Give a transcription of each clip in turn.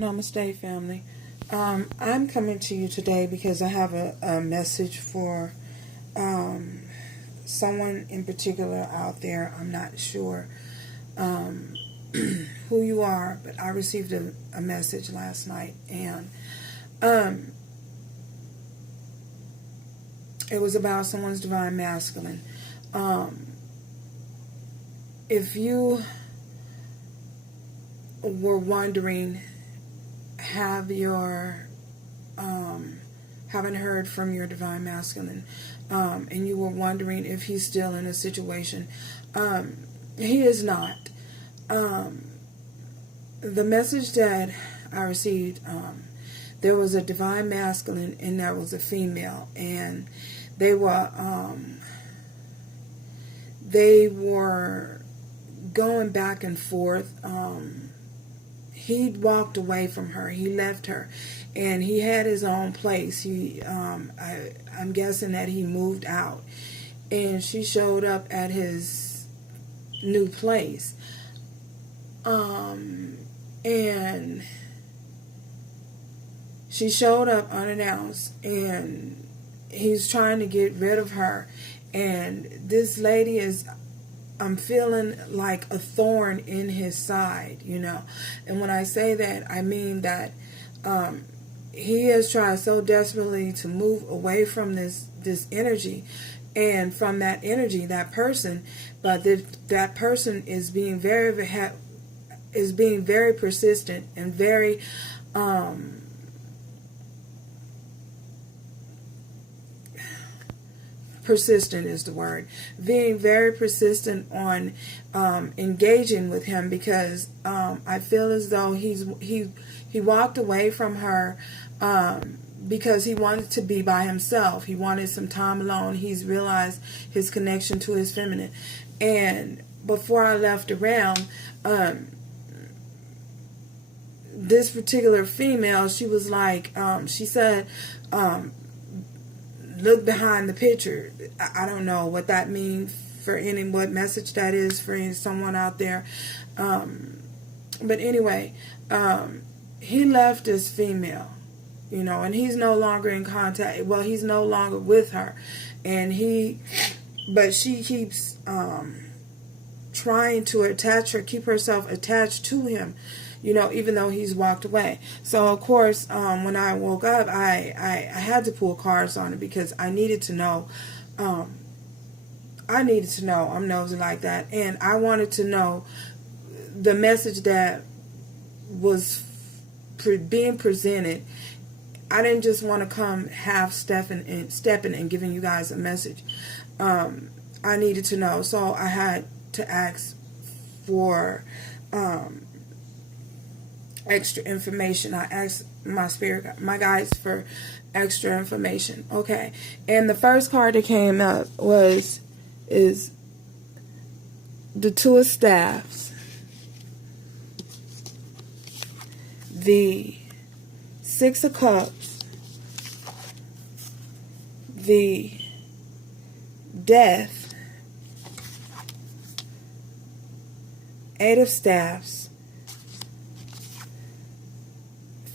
Namaste, family. I'm coming to you today because I have a message for someone in particular out there. I'm not sure who you are, but I received a message last night, and it was about someone's divine masculine. If you were wondering, haven't heard from your divine masculine, and you were wondering if he's still in a situation, he is not. The message that I received, there was a divine masculine and there was a female, and they were going back and forth. He walked away from her. He left her, and he had his own place. I'm guessing that he moved out, and she showed up at his new place. And she showed up unannounced, and he's trying to get rid of her. And this lady is, I'm feeling like a thorn in his side, And when I say that, I mean that he has tried so desperately to move away from this energy, and from that energy, that person, but that person is being very persistent and very persistent is the word. Being very persistent on engaging with him, because I feel as though he walked away from her because he wanted to be by himself. He wanted some time alone. He's realized his connection to his feminine. And before I left around, this particular female, she was like, she said, look behind the picture. I don't know what that means what message that is for someone out there. But anyway, he left this female, and he's no longer in contact. Well, he's no longer with her, but she keeps trying to keep herself attached to him, even though he's walked away. So, of course, when I woke up, I had to pull cards on it because I needed to know. I'm nosy like that. And I wanted to know the message that was being presented. I didn't just want to come half stepping and giving you guys a message. I needed to know. So I had to ask for extra information. I asked my guides for extra information. Okay. And the first card that came up is the Two of Staffs, the Six of Cups, the Death, Eight of Staffs,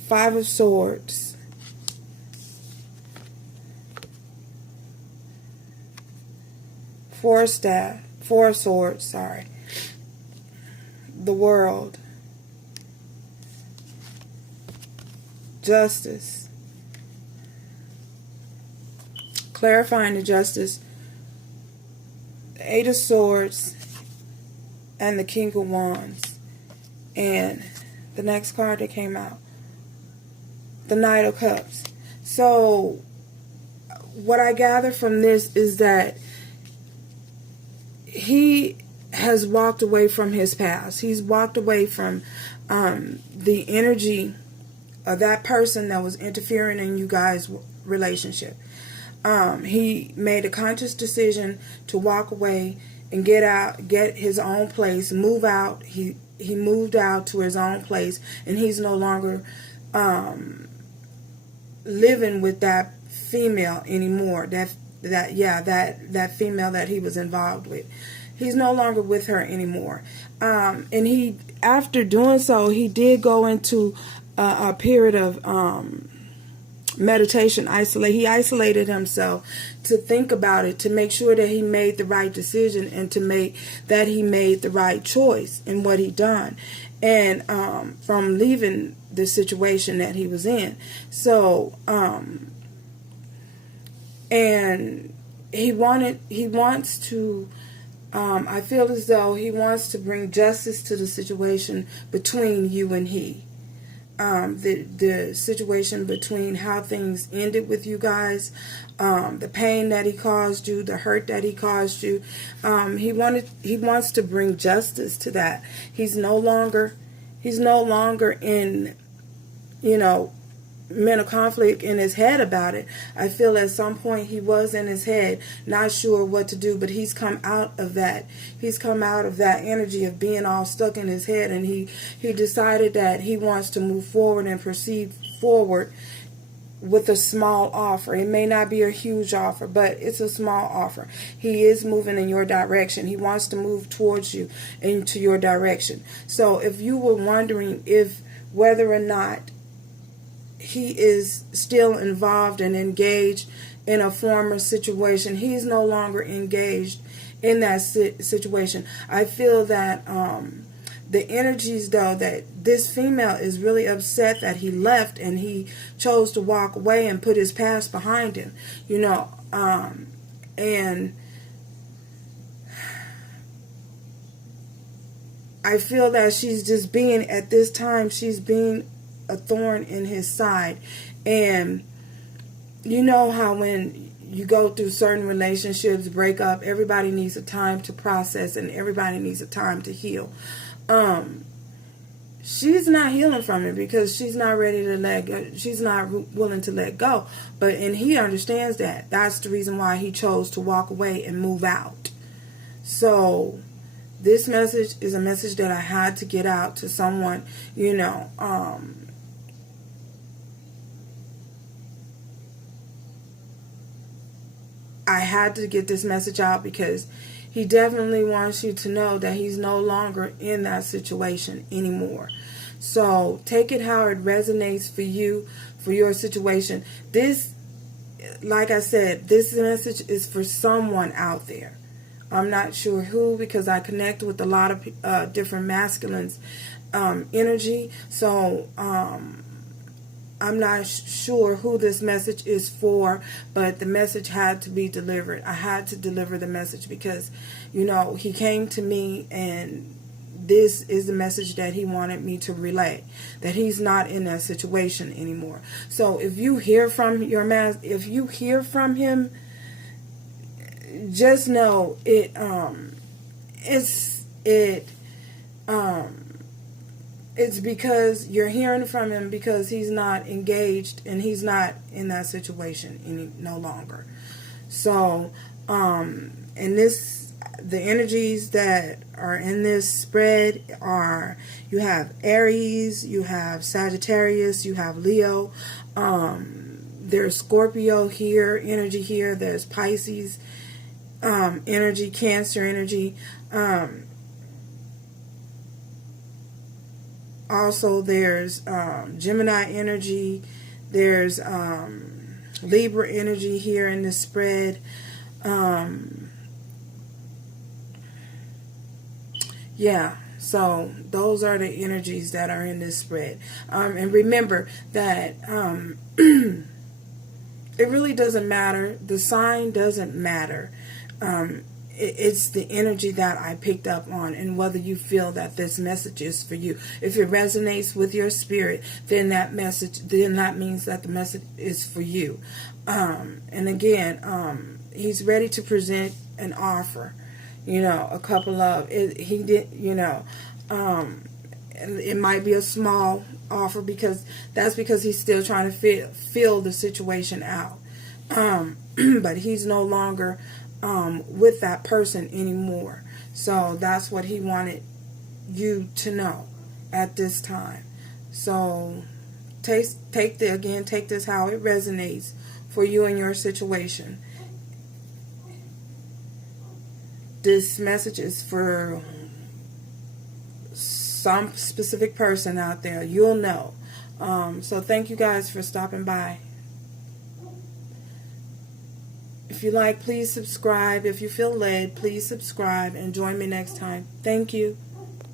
Five of Swords, Four of Swords, the World, Justice, clarifying the Justice, the Eight of Swords, and the King of Wands. And the next card that came out, the Knight of Cups. So what I gather from this is that he has walked away from his past. He's walked away from the energy of that person that was interfering in you guys' relationship. He made a conscious decision to walk away and get his own place, move out. He moved out to his own place, and he's no longer living with that female anymore. That female that he was involved with. He's no longer with her anymore. And he, after doing so, he did go into a period of meditation. He isolated himself to think about it, to make sure that he made the right decision, and to make that he made the right choice in what he done, and from leaving the situation that he was in. So and he wants to, I feel as though he wants to bring justice to the situation between you and he. The situation between how things ended with you guys, the pain that he caused you, the hurt that he caused you. He wants to bring justice to that. He's no longer in, mental conflict in his head about it. I feel at some point he was in his head, not sure what to do, but he's come out of that. He's come out of that energy of being all stuck in his head, and he decided that he wants to move forward and proceed forward with a small offer. It may not be a huge offer, but it's a small offer. He is moving in your direction. He wants to move towards you, into your direction. So if you were wondering whether or not he is still involved and engaged in a former situation, he's no longer engaged in that situation. I feel that the energies, though, that this female is really upset that he left and he chose to walk away and put his past behind him, and I feel that she's just being, at this time, she's being a thorn in his side. And you know how when you go through certain relationships, break up, everybody needs a time to process and everybody needs a time to heal. She's not healing from it because she's not ready to let go. She's not willing to let go. And he understands that. That's the reason why he chose to walk away and move out. So this message is a message that I had to get out to someone, I had to get this message out because he definitely wants you to know that he's no longer in that situation anymore. So take it how it resonates for you, for your situation. This, like I said, this message is for someone out there. I'm not sure who, because I connect with a lot of different masculines energy. So I'm not sure who this message is for, but the message had to be delivered. I had to deliver the message because, he came to me and this is the message that he wanted me to relay, that he's not in that situation anymore. So if you hear from if you hear from him, just know it's because you're hearing from him because he's not engaged and he's not in that situation no longer. So, the energies that are in this spread are, you have Aries, you have Sagittarius, you have Leo, there's Scorpio here, energy here, there's Pisces, energy, Cancer energy, also there's Gemini energy, there's Libra energy here in this spread. So those are the energies that are in this spread. And remember that it really doesn't matter. The sign doesn't matter. It's the energy that I picked up on, and whether you feel that this message is for you. If it resonates with your spirit, then that means that the message is for you. And again, he's ready to present an offer. A couple of it. He did. It might be a small offer because he's still trying to feel the situation out. But he's no longer with that person anymore. So that's what he wanted you to know at this time. So take this how it resonates for you and your situation. This message is for some specific person out there. You'll know. So thank you guys for stopping by. If you like, please subscribe. If you feel led, please subscribe and join me next time. Thank you.